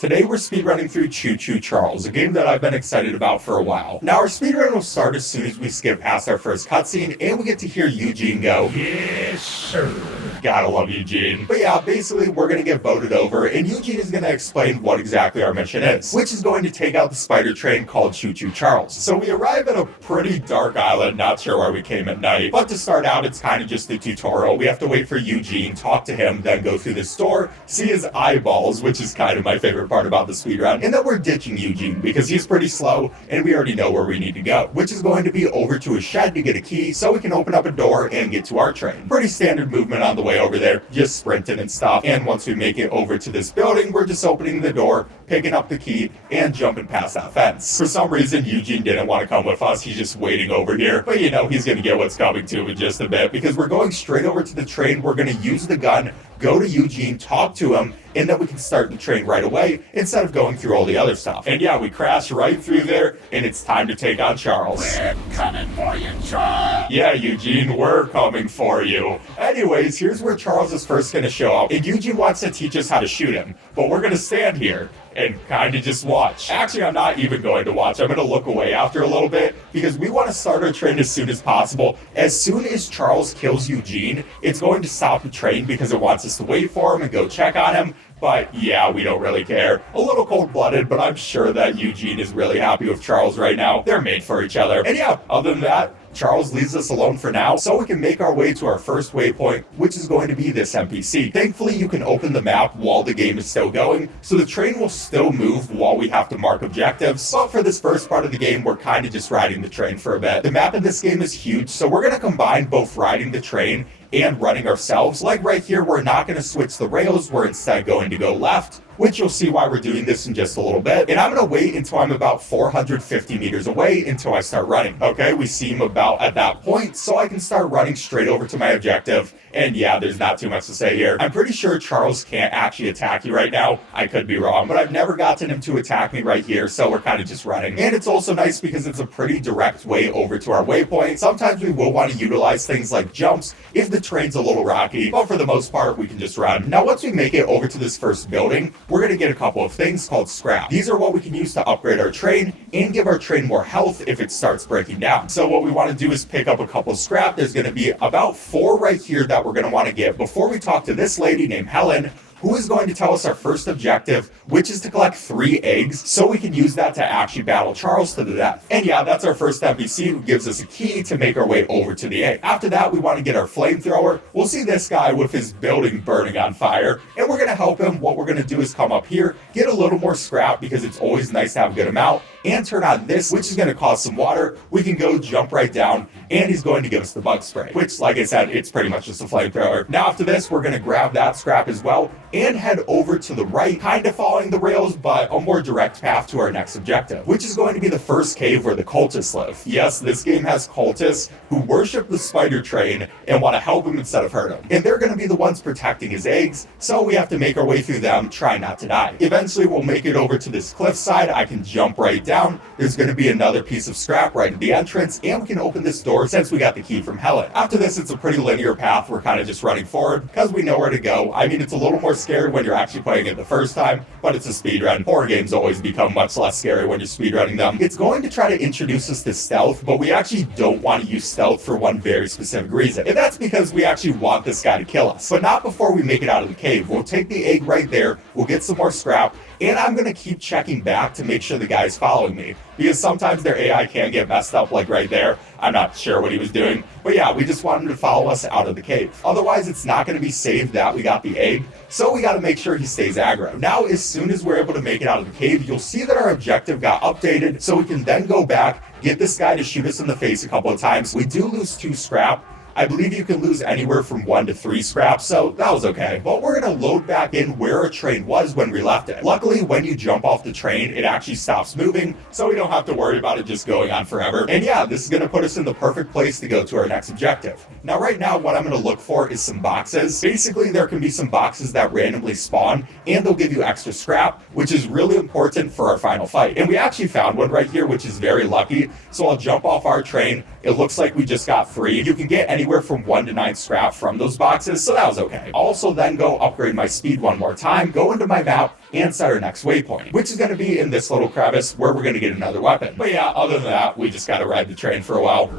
Today we're speedrunning through Choo Choo Charles, a game that I've been excited about for a while. Now our speedrun will start as soon as we skip past our first cutscene and we get to hear Eugene go, "Yes, sir." Gotta love Eugene. But yeah, basically we're gonna get voted over and Eugene is gonna explain what exactly our mission is, which is going to take out the spider train called Choo Choo Charles. So we arrive at a pretty dark island, not sure why we came at night, but to start out it's kind of just a tutorial. We have to wait for Eugene, talk to him, then go through this door, see his eyeballs, which is kind of my favorite part about the speedrun, and then we're ditching Eugene because he's pretty slow and we already know where we need to go, which is going to be over to a shed to get a key so we can open up a door and get to our train. Pretty standard movement on the way over there, just sprinting and stuff. And once we make it over to this building, we're just opening the door, picking up the key, and jumping past that fence. For some reason, Eugene didn't want to come with us. He's just waiting over here. But you know, he's going to get what's coming to him in just a bit because we're going straight over to the train. We're going to use the gun, go to Eugene, talk to him, and then we can start the train right away instead of going through all the other stuff. And yeah, we crash right through there, and it's time to take on Charles. We're coming for you, Charles! Yeah, Eugene, we're coming for you. Anyways, here's where Charles is first going to show up, and Eugene wants to teach us how to shoot him, but we're going to stand here and kind of just watch. Actually, I'm not even going to watch. I'm going to look away after a little bit because we want to start our train as soon as possible. As soon as Charles kills Eugene, it's going to stop the train because it wants us to wait for him and go check on him. But yeah, we don't really care. A little cold-blooded, but I'm sure that Eugene is really happy with Charles right now. They're made for each other. And yeah, other than that, Charles leaves us alone for now, so we can make our way to our first waypoint, which is going to be this NPC. Thankfully, you can open the map while the game is still going, so the train will still move while we have to mark objectives. But for this first part of the game, we're kind of just riding the train for a bit. The map in this game is huge, so we're going to combine both riding the train and running ourselves. Like right here, we're not going to switch the rails, we're instead going to go left, which you'll see why we're doing this in just a little bit. And I'm going to wait until I'm about 450 meters away until I start running. Okay, we seem about at that point, so I can start running straight over to my objective. And yeah, there's not too much to say here. I'm pretty sure Charles can't actually attack you right now. I could be wrong, but I've never gotten him to attack me right here, so we're kind of just running. And it's also nice because it's a pretty direct way over to our waypoint. Sometimes we will want to utilize things like jumps if the train's a little rocky, but for the most part, we can just run. Now, once we make it over to this first building, we're going to get a couple of things called scrap. These are what we can use to upgrade our train and give our train more health if it starts breaking down. So what we want to do is pick up a couple of scrap. There's going to be about 4 right here that we're going to want to get before we talk to this lady named Helen, who is going to tell us our first objective, which is to collect 3 eggs, so we can use that to actually battle Charles to the death. And yeah, that's our first NPC who gives us a key to make our way over to the egg. After that, we want to get our flamethrower. We'll see this guy with his building burning on fire, and we're going to help him. What we're going to do is come up here, get a little more scrap because it's always nice to have a good amount, and turn on this, which is going to cause some water. We can go jump right down, and he's going to give us the bug spray, which, like I said, it's pretty much just a flamethrower. Now, after this, we're going to grab that scrap as well, and head over to the right, kind of following the rails, but a more direct path to our next objective, which is going to be the first cave where the cultists live. Yes, this game has cultists who worship the spider train and want to help him instead of hurt him. And they're going to be the ones protecting his eggs, so we have to make our way through them, try not to die. Eventually, we'll make it over to this cliffside. I can jump right down. There's going to be another piece of scrap right at the entrance, and we can open this door since we got the key from Helen. After this, it's a pretty linear path. We're kind of just running forward because we know where to go. I mean, it's a little more scary when you're actually playing it the first time, but it's a speedrun. Horror games always become much less scary when you're speedrunning them. It's going to try to introduce us to stealth, but we actually don't want to use stealth for one very specific reason. And that's because we actually want this guy to kill us, but not before we make it out of the cave. We'll take the egg right there, we'll get some more scrap, and I'm going to keep checking back to make sure the guy's following me, because sometimes their AI can get messed up, like right there. I'm not sure what he was doing, but yeah, we just want him to follow us out of the cave. Otherwise, it's not going to be saved that we got the egg, so we got to make sure he stays aggro. Now, as soon as we're able to make it out of the cave, you'll see that our objective got updated, so we can then go back, get this guy to shoot us in the face a couple of times. We do lose 2 scrap. I believe you can lose anywhere from 1 to 3 scraps, so that was okay. But we're going to load back in where our train was when we left it. Luckily, when you jump off the train, it actually stops moving, so we don't have to worry about it just going on forever. And yeah, this is going to put us in the perfect place to go to our next objective. Now, right now, what I'm going to look for is some boxes. Basically, there can be some boxes that randomly spawn, and they'll give you extra scrap, which is really important for our final fight. And we actually found one right here, which is very lucky, so I'll jump off our train. It looks like we just got 3. You can get anywhere anywhere from 1 to 9 scrap from those boxes, so that was okay. I'll also then go upgrade my speed one more time, go into my map, and set our next waypoint, which is going to be in this little crevice where we're going to get another weapon. But yeah, other than that, we just got to ride the train for a while.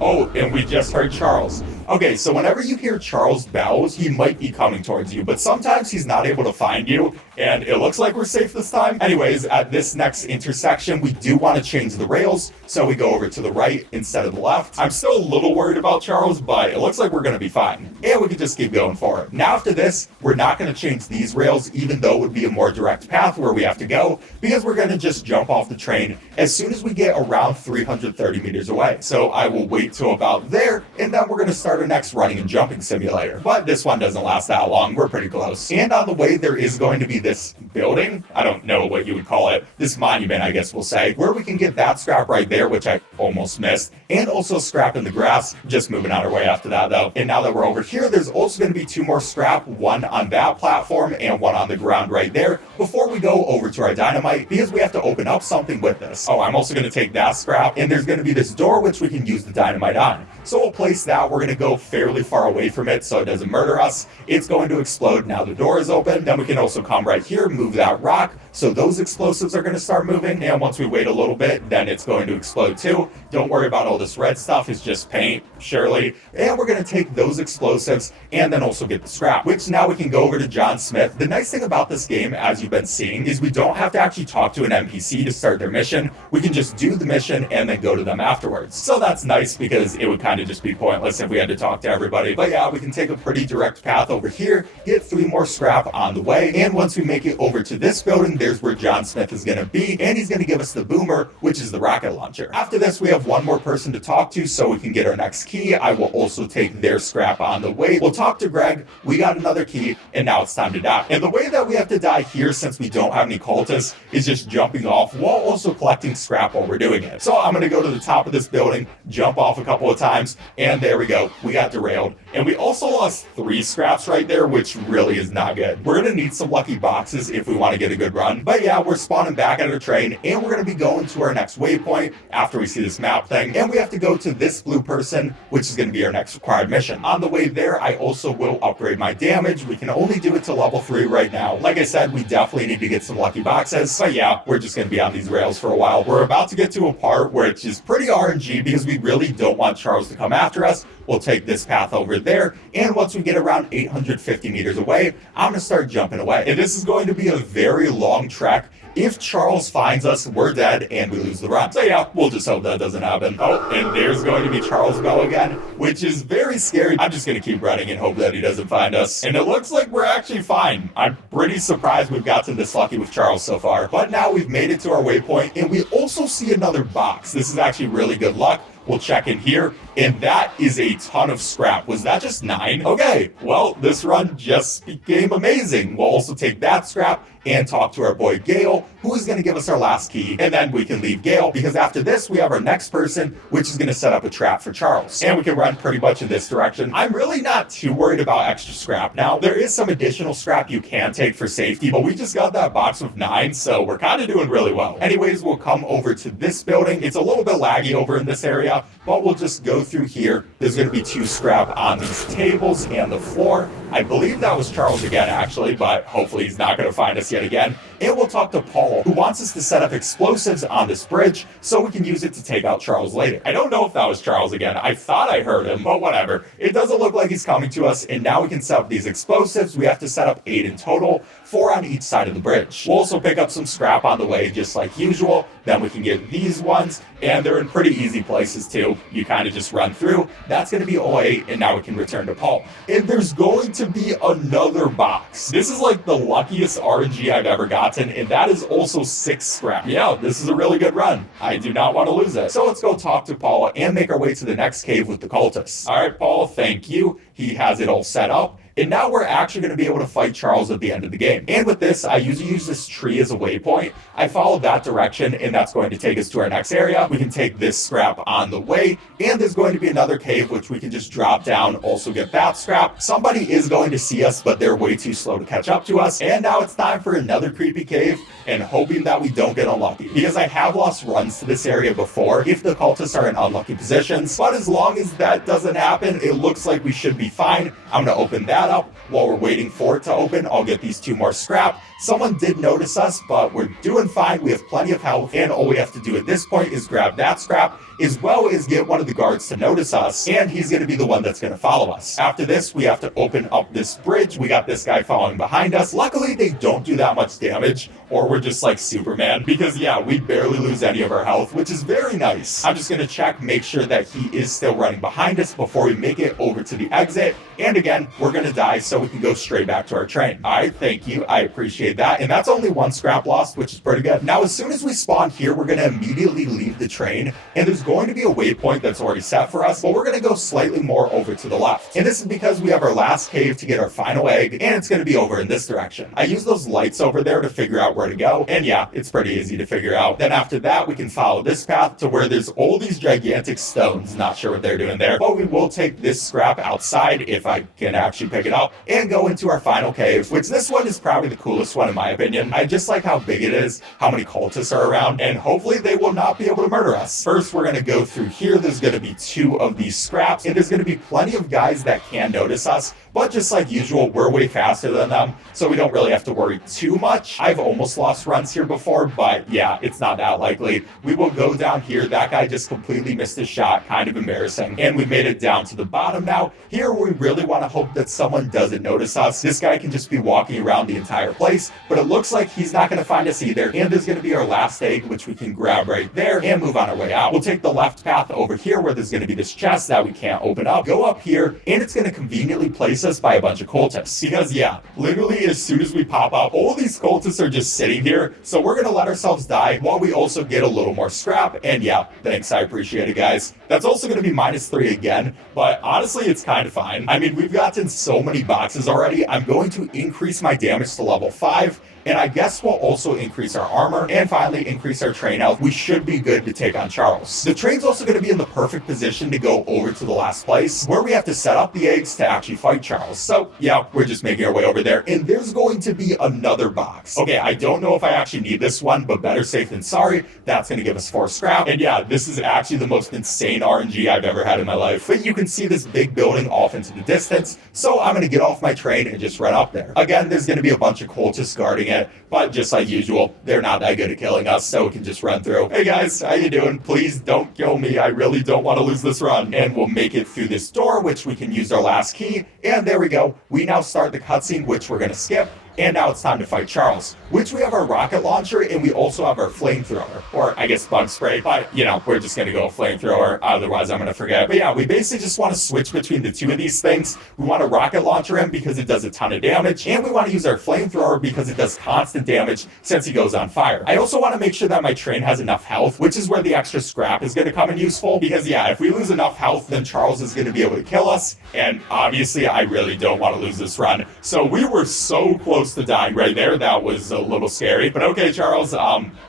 Oh, and we just heard Charles. Okay, so whenever you hear Charles bells, he might be coming towards you, but sometimes he's not able to find you, and it looks like we're safe this time. Anyways, at this next intersection, we do want to change the rails, so we go over to the right instead of the left. I'm still a little worried about Charles, but it looks like we're going to be fine, and we can just keep going for it. Now after this, we're not going to change these rails, even though it would be a more direct path where we have to go, because we're going to just jump off the train as soon as we get around 330 meters away. So I will wait till about there, and then we're going to start our next running and jumping simulator. But this one doesn't last that long. We're pretty close. And on the way, there is going to be this building. I don't know what you would call it. This monument, I guess we'll say, where we can get that scrap right there, which I almost missed, and also scrap in the grass. Just moving on our way after that, though. And now that we're over here, there's also going to be 2 more scrap, one on that platform and one on the ground right there, before we go over to our dynamite, because we have to open up something with this. Oh, I'm also going to take that scrap, and there's going to be this door which we can use the dynamite on. So we'll place that. We're going to go fairly far away from it so it doesn't murder us. It's going to explode now the door is open. Then we can also come right here, move that rock, so those explosives are going to start moving, and once we wait a little bit, then it's going to explode too. Don't worry about all this red stuff, it's just paint, surely. And we're going to take those explosives and then also get the scrap, which now we can go over to John Smith. The nice thing about this game, as you've been seeing, is we don't have to actually talk to an NPC to start their mission. We can just do the mission and then go to them afterwards. So that's nice, because it would kind of just be pointless if we had to talk to everybody. But yeah, we can take a pretty direct path over here, get 3 more scrap on the way, and once we make it over to this building, there's where John Smith is going to be, and he's going to give us the boomer, which is the rocket launcher. After this, we have one more person to talk to so we can get our next key. I will also take their scrap on the way. We'll talk to Greg, we got another key, and now it's time to die. And the way that we have to die here, since we don't have any cultists, is just jumping off while also collecting scrap while we're doing it. So I'm going to go to the top of this building, jump off a couple of times, and there we go. We got derailed. And we also lost 3 scraps right there, which really is not good. We're going to need some lucky boxes if we want to get a good run. But yeah, we're spawning back at our train, and we're going to be going to our next waypoint after we see this map thing. And we have to go to this blue person, which is going to be our next required mission. On the way there, I also will upgrade my damage. We can only do it to level 3 right now. Like I said, we definitely need to get some lucky boxes. But yeah, we're just going to be on these rails for a while. We're about to get to a part where it's just pretty RNG, because we really don't want Charles to come after us. We'll take this path over there, and once we get around 850 meters away, I'm going to start jumping away. And this is going to be a very long trek. If Charles finds us, we're dead and we lose the run. So yeah, we'll just hope that doesn't happen. Oh, and there's going to be Charles Bell again, which is very scary. I'm just going to keep running and hope that he doesn't find us. And it looks like we're actually fine. I'm pretty surprised we've gotten this lucky with Charles so far. But now we've made it to our waypoint, and we also see another box. This is actually really good luck. We'll check in here, and that is a ton of scrap. Was that just 9? Okay, well, this run just became amazing. We'll also take that scrap and talk to our boy Gale, who is going to give us our last key, and then we can leave Gale, because after this, we have our next person, which is going to set up a trap for Charles. And we can run pretty much in this direction. I'm really not too worried about extra scrap. Now, there is some additional scrap you can take for safety, but we just got that box with 9, so we're kind of doing really well. Anyways, we'll come over to this building. It's a little bit laggy over in this area, but we'll just go through here. There's going to be 2 scrap on these tables and the floor. I believe that was Charles again, actually, but hopefully he's not going to find us yet again. And we'll talk to Paul, who wants us to set up explosives on this bridge so we can use it to take out Charles later. I don't know if that was Charles again. I thought I heard him, but whatever. It doesn't look like he's coming to us, and now we can set up these explosives. We have to set up 8 in total, 4 on each side of the bridge. We'll also pick up some scrap on the way, just like usual. Then we can get these ones, and they're in pretty easy places too. You kind of just run through. That's going to be 08, and now we can return to Paul. And there's going to be another box. This is like the luckiest RNG I've ever gotten, and that is also 6 scrap. Yeah, this is a really good run. I do not want to lose it. So let's go talk to Paul and make our way to the next cave with the cultists. All right, Paul, thank you. He has it all set up. And now we're actually going to be able to fight Charles at the end of the game. And with this, I usually use this tree as a waypoint. I follow that direction, and that's going to take us to our next area. We can take this scrap on the way, and there's going to be another cave, which we can just drop down, also get that scrap. Somebody is going to see us, but they're way too slow to catch up to us. And now it's time for another creepy cave, and hoping that we don't get unlucky. Because I have lost runs to this area before if the cultists are in unlucky positions. But as long as that doesn't happen, it looks like we should be fine. I'm going to open that up. While we're waiting for it to open, I'll get these 2 more scrap. Someone did notice us, but we're doing fine. We have plenty of health, and all we have to do at this point is grab that scrap, as well as get one of the guards to notice us, and he's going to be the one that's going to follow us. After this, we have to open up this bridge. We got this guy following behind us. Luckily, they don't do that much damage, or we're just like Superman, because yeah, we barely lose any of our health, which is very nice. I'm just going to check, make sure that he is still running behind us before we make it over to the exit, and again, we're going to die so we can go straight back to our train. All right, thank you. I appreciate that, and that's only 1 scrap lost, which is pretty good. Now, as soon as we spawn here, we're going to immediately leave the train, and there's going to be a waypoint that's already set for us, but we're going to go slightly more over to the left. And this is because we have our last cave to get our final egg, and it's going to be over in this direction. I use those lights over there to figure out where to go, and yeah, it's pretty easy to figure out. Then after that, we can follow this path to where there's all these gigantic stones. Not sure what they're doing there, but we will take this scrap outside if I can actually pick it up, and go into our final cave, which this one is probably the coolest one in my opinion. I just like how big it is, how many cultists are around, and hopefully they will not be able to murder us. First, we're going to go through here. There's going to be 2 of these scraps, and there's going to be plenty of guys that can notice us, but just like usual, we're way faster than them, so we don't really have to worry too much. I've almost lost runs here before, but yeah, it's not that likely. We will go down here. That guy just completely missed his shot, kind of embarrassing, and we made it down to the bottom now. Here, we really want to hope that someone doesn't notice us. This guy can just be walking around the entire place, but it looks like he's not going to find us either, and there's going to be our last egg, which we can grab right there and move on our way out. We'll take the left path over here where there's going to be this chest that we can't open up, go up here, and it's going to conveniently place us by a bunch of cultists. Because yeah, literally as soon as we pop up, all these cultists are just sitting here, so we're going to let ourselves die while we also get a little more scrap, and yeah, thanks, I appreciate it, guys. That's also going to be -3 again, but honestly, it's kind of fine. I mean, we've gotten so many boxes already. I'm going to increase my damage to level 5, and I guess we'll also increase our armor and finally increase our train health. We should be good to take on Charles. The train's also going to be in the perfect position to go over to the last place where we have to set up the eggs to actually fight Charles. So yeah, we're just making our way over there, and there's going to be another box. Okay, I don't know if I actually need this one, but better safe than sorry. That's going to give us 4 scrap, and yeah, this is actually the most insane RNG I've ever had in my life. But you can see this big building off into the distance, so I'm going to get off my train and just run up there. Again, there's going to be a bunch of cultists guarding it, but just like usual, they're not that good at killing us, so we can just run through. Hey guys, how you doing? Please don't kill me. I really don't want to lose this run. And we'll make it through this door, which we can use our last key. And there we go. We now start the cutscene, which we're going to skip. And now it's time to fight Charles, which we have our rocket launcher, and we also have our flamethrower, or I guess bug spray, but you know, we're just going to go flamethrower, otherwise I'm going to forget. But yeah, we basically just want to switch between the 2 of these things. We want to rocket launcher him because it does a ton of damage, and we want to use our flamethrower because it does constant damage since he goes on fire. I also want to make sure that my train has enough health, which is where the extra scrap is going to come in useful, because yeah, if we lose enough health, then Charles is going to be able to kill us, and obviously I really don't want to lose this run. So we were so close to dying right there. That was a little scary, but okay, Charles,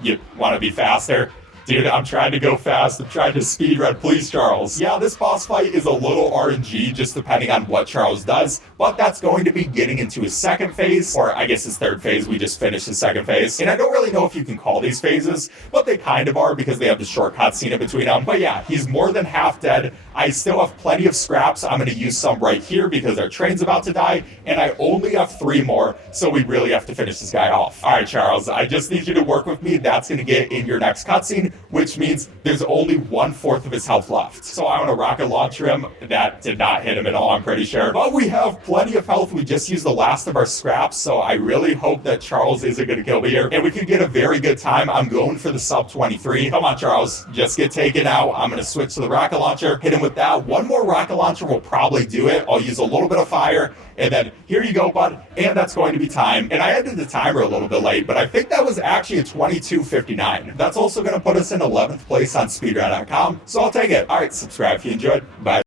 you want to be faster? Dude, I'm trying to go fast. I'm trying to speedrun. Please, Charles. Yeah, this boss fight is a little RNG, just depending on what Charles does, but that's going to be getting into his second phase, or I guess his third phase. We just finished his second phase, and I don't really know if you can call these phases, but they kind of are because they have the short cutscene in between them. But yeah, he's more than half dead. I still have plenty of scraps. I'm going to use some right here because our train's about to die, and I only have 3 more, so we really have to finish this guy off. All right, Charles, I just need you to work with me. That's going to get in your next cutscene, which means there's only 1/4 of his health left. So I want to rocket launcher him. That did not hit him at all, I'm pretty sure. But we have plenty of health. We just used the last of our scraps, so I really hope that Charles isn't going to kill me here, and we could get a very good time. I'm going for the sub 23. Come on, Charles, just get taken out. I'm going to switch to the rocket launcher, hit him with that. One more rocket launcher will probably do it. I'll use a little bit of fire, and then here you go, bud, and that's going to be time. And I ended the timer a little bit late, but I think that was actually a 22:59. That's also going to put us in 11th place on Speedrun.com, so I'll take it. All right, subscribe if you enjoyed. Bye.